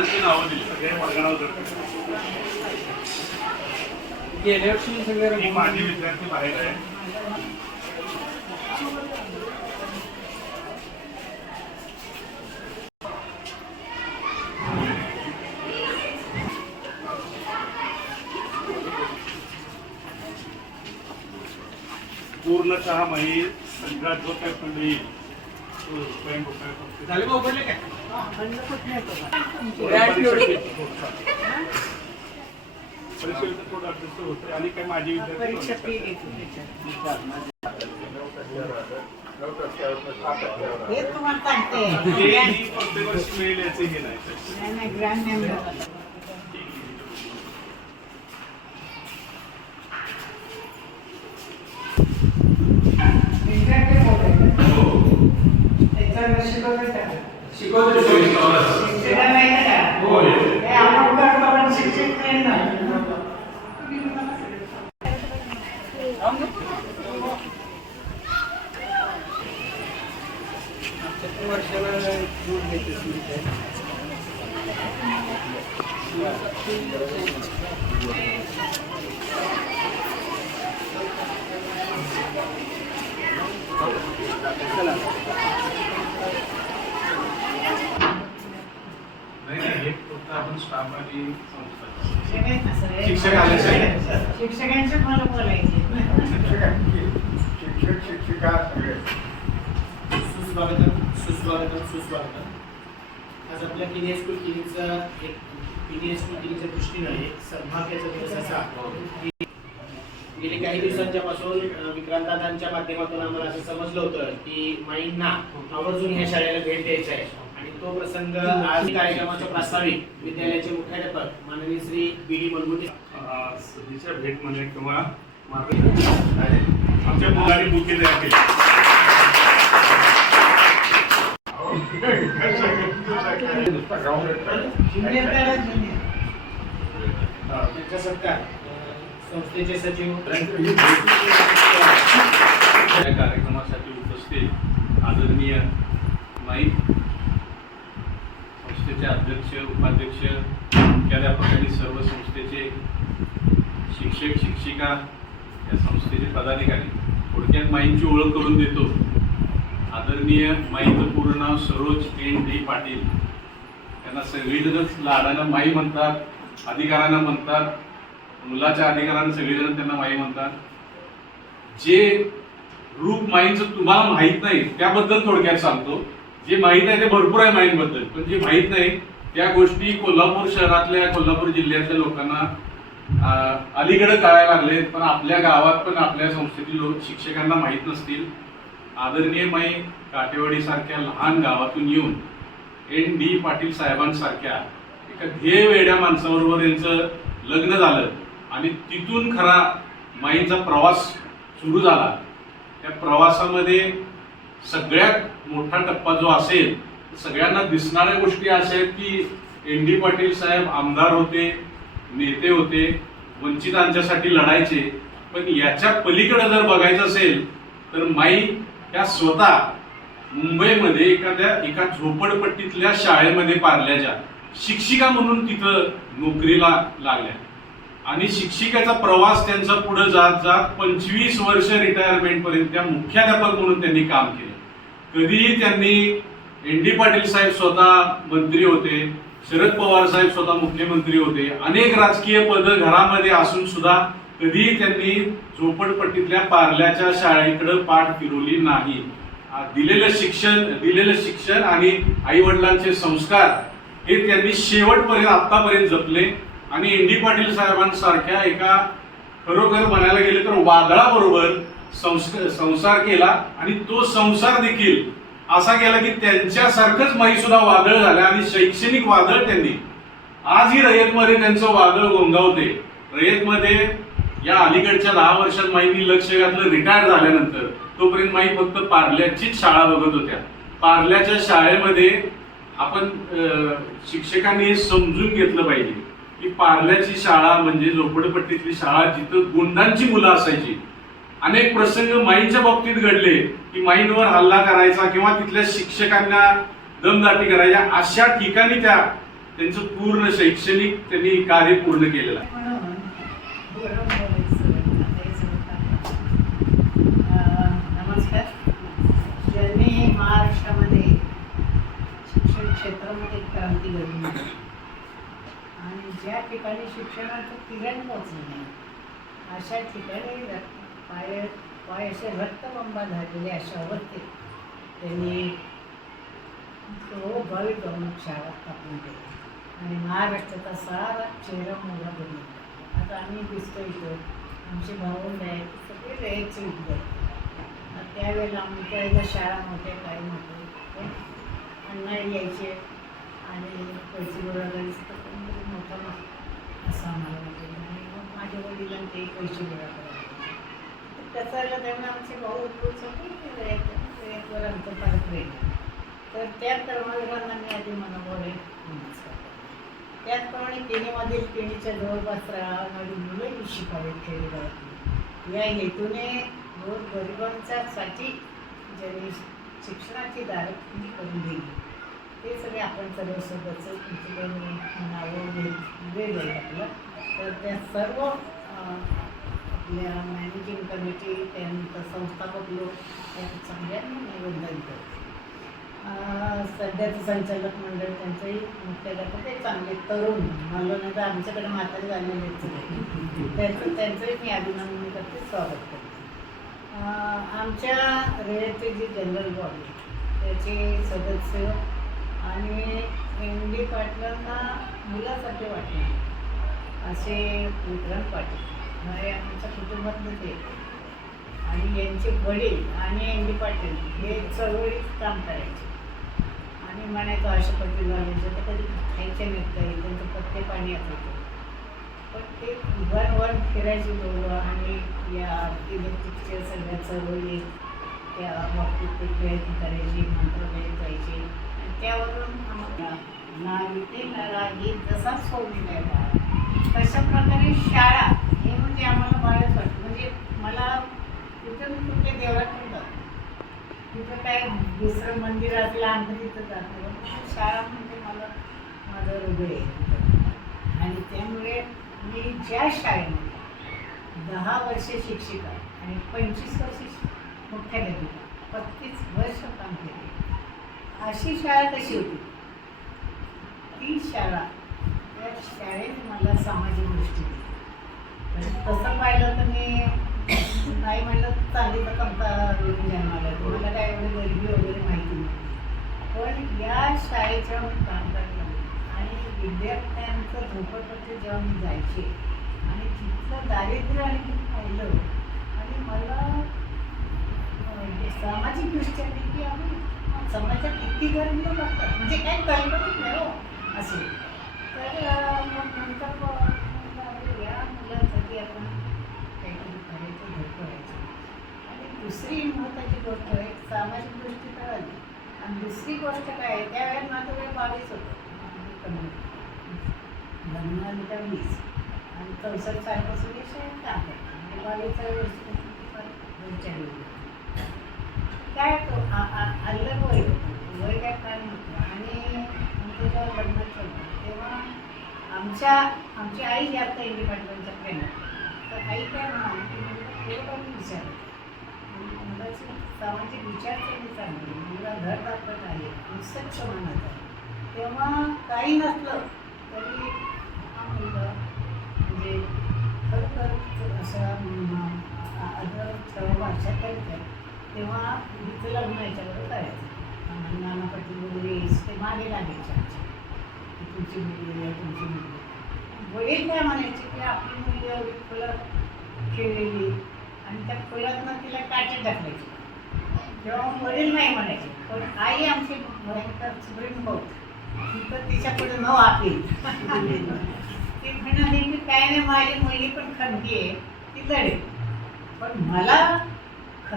शाळांची नावं दिली. गेल्या वर्षी सगळे ही माझी विद्यार्थी बाहेर आहे. पूर्णतः माही सगळा जो काही फंड येईल. तो स्वयं रुपये झाले का आणि काय माझी परीक्षा फी हे तुम्हाला सांगते प्रत्येक वर्षी मिळेल याचे हे नाही नाही, ग्रँड मेंबर. चला नाही नाही हे फक्त आपण स्टाफ आणि संस्था शिक्षक आहेत ना सगळे. शिक्षक आले सगळे. शिक्षकांचे मला शिक्षक शिक्षिका सगळे. सुस्वागतम सुस्वागतम सुस्वागतम. आज आपल्या किनी स्कूल किनीचा एक किनी स्कूल किनीच्या दृष्टीनं एक सद्भाग्याचा दिवस असा की गेली काही दिवसांच्या पासून विक्रांतदादांच्या माध्यमातून आम्हाला असं समजलं होतं की माईंना आवर्जून ह्या शाळेला भेट द्यायचा आहे. आणि तो प्रसंग आज कार्यक्रमाच्या प्रास्ताविक विद्यालयाचे मुख्याध्यापक माननीय श्री बी डी अं, सध्याच्या भेटमध्ये किंवा आमच्या मुलांनी बुके तयार केले ज्युनियर त्यांचा सत्कार संस्थेचे सचिव. कार्यक्रमासाठी उपस्थित आदरणीय माई संस्थेचे अध्यक्ष उपाध्यक्ष इत्याद्या आणि सर्व संस्थेचे शिक्षक शिक्षिका या संस्थेचे पदाधिकारी. थोडक्यात माईंची ओळख करून देतो. आदरणीय माईचं पूर्ण नाव सरोज एन डी पाटील. त्यांना सगळीजणच लाडानं माई म्हणतात अधिकारांना म्हणतात मुलाच्या अधिकारानं सगळेजण त्यांना माई म्हणतात. जे रूप माईंचं तुम्हाला माहीत नाही त्याबद्दल थोडक्यात सांगतो. जे माहीत आहे ते भरपूर आहे माईंबद्दल पण जे माहीत नाही त्या गोष्टी कोल्हापूर शहरातल्या कोल्हापूर जिल्ह्यातल्या लोकांना अलीकडे कळायला लागले पण आपल्या गावात पण आपल्या संस्थेतील लोक शिक्षकांना माहीत नसतील. आदरणीय माई काटेवाडी सारख्या लहान गावातून येऊन एन डी पाटील साहेबांसारख्या एका ध्येय वेड्या माणसाबरोबर यांचं लग्न झालं. आणि तिथून खरा माईंचा प्रवास सुरू झाला. त्या प्रवासामध्ये सगळ्यात मोठा टप्पा जो असेल सगळ्यांना दिसणाऱ्या गोष्टी अशा आहेत की एन डी पाटील साहेब आमदार होते नेते होते वंचितांच्यासाठी लढायचे. पण याच्या पलीकडे जर बघायचं असेल तर माई त्या स्वतः मुंबईमध्ये एखाद्या एका झोपडपट्टीतल्या शाळेमध्ये पारल्याच्या शिक्षिका म्हणून तिथं नोकरीला लागल्या. आणि शिक्षिकेचा प्रवास त्यांचा पुढे जात जात पंचवीस वर्ष रिटायरमेंटपर्यंत त्या मुख्याध्यापक म्हणून त्यांनी काम केलं. कधीही त्यांनी एन डी पाटील साहेब स्वतः मंत्री होते शरद पवार साहेब स्वतः मुख्यमंत्री होते अनेक राजकीय पद घरामध्ये असून सुद्धा कधीही त्यांनी झोपडपट्टीतल्या पार्ल्याच्या शाळेकडे पाठ फिरवली नाही. दिलेलं शिक्षण दिलेलं शिक्षण आणि आई वडिलांचे संस्कार हे त्यांनी शेवटपर्यंत आतापर्यंत जपले. आणि एन डी पाटील साहेबांसारख्या एका खरोखर म्हणायला गेलं तर वादळाबरोबर संसार केला आणि तो संसार देखील असा केला की त्यांच्यासारखंच माई सुद्धा वादळ झालं आणि शैक्षणिक वादळ त्यांनी. आजही रयतमध्ये त्यांचं वादळ गोंगावते. रयतमध्ये या अलीकडच्या दहा वर्षात माईंनी लक्ष घातलं रिटायर झाल्यानंतर. तोपर्यंत माई फक्त पार्ल्याचीच शाळा बघत होत्या. पार्ल्याच्या शाळेमध्ये आपण शिक्षकांनी हे समजून घेतलं पाहिजे की पार्ल्याची शाळा म्हणजे झोपडपट्टीतली शाळा जिथं गुंडांची मुलं असायची. अनेक प्रसंग माईंच्या बाबतीत घडले की माईंवर हल्ला करायचा किंवा तिथल्या शिक्षकांना दमदाटी करायच्या अशा ठिकाणी त्या त्यांचं पूर्ण शैक्षणिक त्यांनी कार्य पूर्ण केलेलं आहे. हे नमस्कार. ज्यांनी महाराष्ट्रामध्ये शिक्षण क्षेत्रामध्ये क्रांती घडली. आणि ज्या ठिकाणी शिक्षणाचं किरण पोहोचलं नाही अशा ठिकाणी पाय पाय असे रक्तबंबा झालेले अशा अवस्थेत त्यांनी तो भव्य गमक शाळा स्थापन केली आणि महाराष्ट्राचा सारा चेहरा मोठा बनवून टाकला. आता आम्ही दिसतो इथं. आमचे भाऊ आहेत सगळे रहायचे इथं त्यावेळेला आमच्या इथं शाळा मोठ्या काही नव्हते पण अण्णा यायचे. आणि पैसे गोळा करायचे. तर मोठा असं आम्हाला वाटेल. आणि मग माझ्या वडिलांनी ते पैसे गोळा करायचे तर त्याचा आमचे भाऊ भाऊ सगळे रहायचे रहायचं आमचं तर त्या कर्मवीरांना मी आधी मनोभावे त्याचप्रमाणे केणीमधील केणीच्या जवळपास राहणारी मुलंही शिकावीत खेडेगावातली या हेतूने रोज गरिबांच्यासाठी ज्यांनी शिक्षणाची दारं करून दिली ते सगळे आपण सर्व सोबतचं नावं वेग आपलं तर त्या सर्व आपल्या मॅनेजिंग कमिटी त्यानंतर संस्थापक लोक त्या सगळ्यांना मी वंदन करते. सध्याचं संचालक मंडळ त्यांचंही मुख्याध्यापक ते चांगले तरुण मला नाही तर आमच्याकडे म्हातारे झालेलेच नाही त्याचं त्यांचंही मी अभिनंदन करते. स्वागत करते. आमच्या रेडचे जे जनरल बॉडी त्याचे सदस्य आणि एम डी पाटलांना मुलासाठी वाटले असे विक्रम पाटील. हे आमच्या कुटुंबातलं ते. आणि यांचे वडील आणि एम डी पाटील हे चळवळीत काम करायचे. आणि म्हणायचं अशा पट्टी झाले तर कधी खायचे नाहीत काही त्यांचं पत्ते पाणी असायचं. पण ते वन वन फिरायचे दोघं आणि या इलेक्ट्रिकच्या सगळ्या चळवळी त्या बाबतीत ते प्रयत्न करायचे मंत्र जायचे आणि त्यावरून आम्हाला नाविते नरागी जसा सोडली नाही बाळा तशा प्रकारे शाळा म्हणजे आम्हाला बाळच वाटतं म्हणजे मला तिथं कुठे देवळाकडे जातो तिथं काय दुसरं मंदिर असलं आमचं तिथं जातो. शाळा म्हणजे मला माझं हृदय आहे. आणि त्यामुळे मी ज्या शाळेमध्ये दहा वर्षे शिक्षिका आणि पंचवीस वर्ष मुख्याध्यापिका पस्तीस वर्ष काम केले. अशी शाळा कशी होती? ती शाळा त्या शाळेने मला सामाजिक दृष्टी दिली आणि तसं पाहिलं तर मी नाही म्हणलं तर चांगली तर कमता जन्माला मला काय एवढी गरिबी वगैरे माहिती नाही. पण या शाळेच्या मी काम करताना आणि विद्यार्थ्यांचं झोपडपट्टी जेव्हा मी जायचे आणि तिथलं दारिद्र्य आणि मी पाहिलं आणि मला अं, सामाजिक दृष्ट्या की आम्ही समाजात किती गरीब लोक असतात. म्हणजे काही कल्पनाच नाही हो. असे. तर मग नंतर मग म्हटलं, अरे या मुलांसाठी आपण काहीतरी करायचं घर करायचं. आणि दुसरी महत्त्वाची गोष्ट आहे सामाजिक दृष्टी तर आली. आणि दुसरी गोष्ट काय आहे त्यावेळेस माझं वेळ बावीस होतं. म्हणजे लग्न वीस. आणि चौसष्ट सालपासून हे शाळेत आहे. करते म्हणजे बावीसाव्या वर्षी पंचेचाळीस काय तो आ- अल्लग वय होतं. वय काय काय नव्हतं आणि आमचं जेव्हा लग्न होतं तेव्हा आमच्या आमची आई जास्त इंडिपेंडंटच्या प्रेमात तर आई काय म्हणाली की मुलगा म्हणजे तेवढं मी विचारत मुलाची सामाजिक विचारसरणी चांगली मुलगा घर दाखवत आहे. निसक्ष स्वच्छ आहे. तेव्हा काही नसलं तरी हा मुलगा म्हणजे खरोखर असा अदर सर्व भाषा आहे. तेव्हा तिचं लग्न याच्याबरोबर करायचं. नानापट्टी नाना पाटील वगैरे ते मागे लागायचे आमच्या. तुमची मुलगी आहे तुमची मुलगी आहे. वडील काय म्हणायचे की आपली मुलगी एवढी फुलं खेळलेली. आणि त्या फुलातनं तिला काटे टाकायचे. तेव्हा वडील नाही म्हणायचे पण आई आमची भयंकर सुप्रीम कोर्ट ती तर तिच्याकडे न वाकेल ती म्हणाली की काय नाही माझी मुलगी पण खंडी आहे. ती लढेल पण मला ख-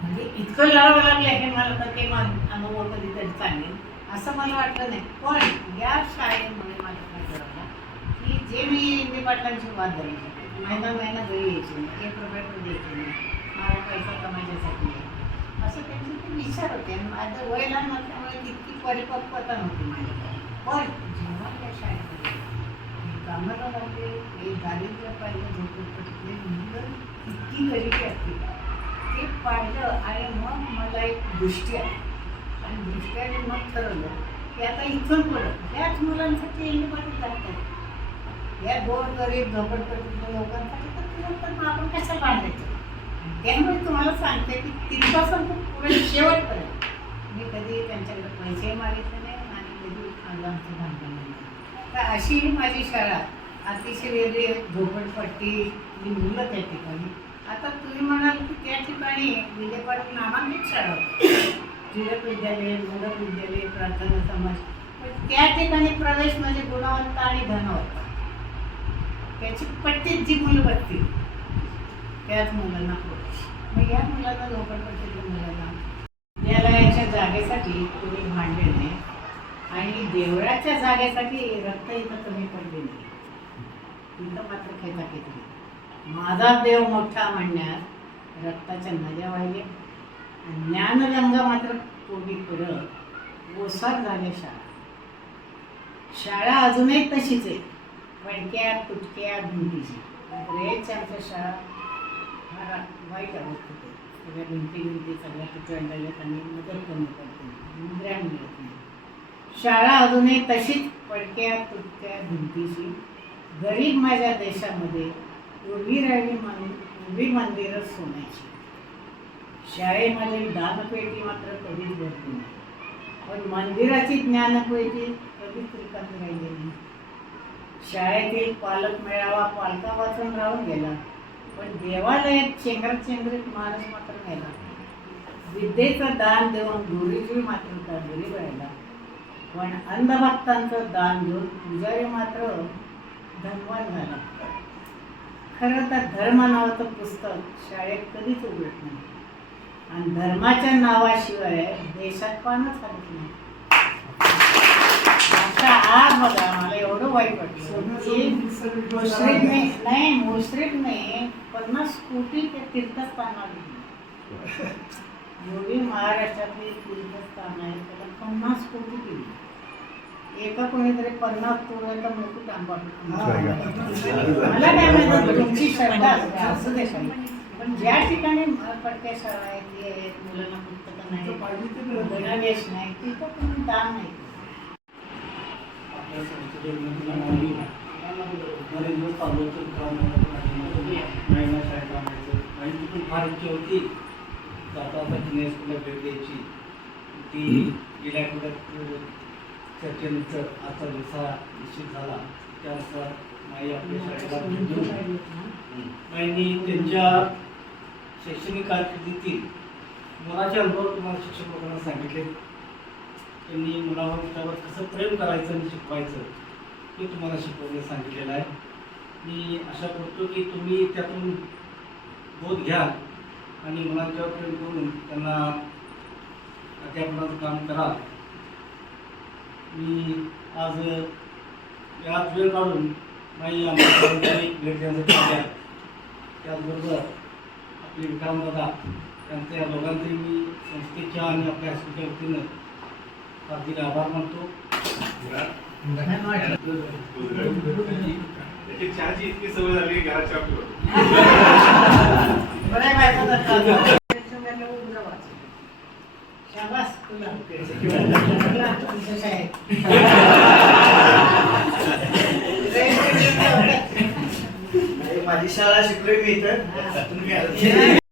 म्हणजे इतकं लढावं लागलं हे मला तर ते मान अनुभव कधीतरी चांगले. असं मला वाटलं नाही. पण या शाळेमुळे मला की जे मी इंदी पाटलांची वाद धरायची महिना महिना घरी यायचे नाही एक रुपये पण द्यायची नाही मला पैसा कमायच्यासाठी आहे. असं त्यांचे ते विचार होते. आणि माझं वय लहान नसल्यामुळे तितकी परिपक्वता नव्हती माझ्याकडे पण जेव्हा शाळेमध्ये हे कामाला लागले हे दारिद्र्य पाहिलं पडले मुलं इतकी गरिबी असते. ते पाहिलं आणि मग मला एक दृष्टी आली. आणि दृष्ट्याने मग ठरवलं की आता इथून पुढं त्याच मुलांसाठी इंग्लिशमध्ये जातात या दोन गरीब झोपडपट्टीतल्या लोकांसाठी तर तुला तर मग आपण कसं बांधायचं त्यामुळे तुम्हाला सांगते की तिथपासून तर पुढे शेवटपर्यंत मी कधी त्यांच्याकडे पैसे मागितले नाही आणि कधी आमचं भांडण नाही. तर अशी ही माझी शाळा. अतिशय वेगळी झोपडपट्टी ही मुलं त्या ठिकाणी. आता तुम्ही म्हणाल की त्या ठिकाणी विलेपाट नामांकित शाळा टिळक विद्यालय मोडक विद्यालय प्रार्थना समाज. पण त्या ठिकाणी प्रवेश म्हणजे गुणवत्ता आणि धनवत्ता. त्याची पट्टीत जी मुलं बघतील त्याच मुलांना मग या मुलांना झोपडपट्टीतल्या मुलांना विद्यालयाच्या जागेसाठी कोणी भांडले नाही. आणि देवळाच्या जागेसाठी रक्त इथं कमी पडले नाही. इथं मात्र खेचा घेतली माझा देव मोठा म्हणण्यात रक्ताच्या नद्या वाहिल्या आणि ज्ञानगंगा मात्र कोणी करत ओसार झाल्या शाळा. शाळा अजूनही तशीच आहे. पडक्या तुटक्या भिंतीची. रेच आमच्या शाळा. फार वाईट अवस्थेत होते. सगळ्या भिंती भिंती सगळ्या तुटवंडाल्या आणि मदत कमी करते मुद्रा मिळत नाही. शाळा अजूनही तशीच पडक्या तुटक्या भिंतीची गरीब माझ्या देशामध्ये उभी राहिली मन उभी मंदिरं सोन्याची. शाळेमध्ये दानपेटी मात्र कधीच भरली नाही. पण मंदिराची ज्ञानपेटी कधीच रिकामी राहिली नाही. शाळेतील पालक मेळावा पालका वाचून राहून गेला. पण देवालयात चेंगरात चेंगरीत माणूस मात्र नेला विद्येचं दान देऊन गुरुजी मात्र त्या घरी राहिला पण अंधभक्तांचं दान देऊन पुजारी मात्र धनवान झाला. खरं तर धर्म नावाचं पुस्तक शाळेत कधीच उघडत नाही. आणि धर्माच्या नावाशिवाय देशात पानच हलत नाही. आज बघा मला एवढं वाईट वाटलं. की मुश्रीफने नाही मुश्रीफने पन्नास कोटी ते तीर्थस्थानाला दिली एवढी महाराष्ट्रातली तीर्थस्थान आहे त्याला पन्नास कोटी दिली. एका कोणीतरी पन्नास तोळ्याचा मुकुट आंबा मला काय माहिती तुमची श्रद्धा असते, असू शाळा. पण ज्या ठिकाणी पडक्या शाळा हे आहेत मुलांना पुस्तकं नाही गणवेश नाही तिथं तुम्ही दान नाही. आपल्या संस्थेमध्ये आम्ही बरेच दिवस चालू होतं काम महिना शाळेत आणायचं आणि तिथून फार इच्छा होती आता आता स्कूलला भेट द्यायची ती गेल्या आठवड्यात चर्चेनंतर आजचा दिवसा निश्चित झाला त्यानुसार माई आपल्या शाळेला भेट देऊन त्यांच्या शैक्षणिक कारकिर्दीतील मुलाच्या अनुभव तुम्हाला शिक्षक लोकांना सांगितले. त्यांनी मुलावर त्यावर कसं प्रेम करायचं आणि शिकवायचं हे तुम्हाला शिकवणे सांगितलेलं आहे. मी आशा करतो की तुम्ही त्यातून बोध घ्या आणि मुलांच्यावर प्रेम करून त्यांना अध्यापनाचं काम करा मी आज याच वेळ काढून नाही भेट देण्यासाठी आल्या. त्याचबरोबर आपले विक्रम दादा त्यांच्या या दोघांचे मी संस्थेच्या आणि आपल्या हायस्कूलच्या वतीनं आभार मानतो त्याची चहाची इतकी सवय झाली घरात चहा. शाबास तुला. शाळेत. माझी शाळा शिकलोय मी इथं. तुम्ही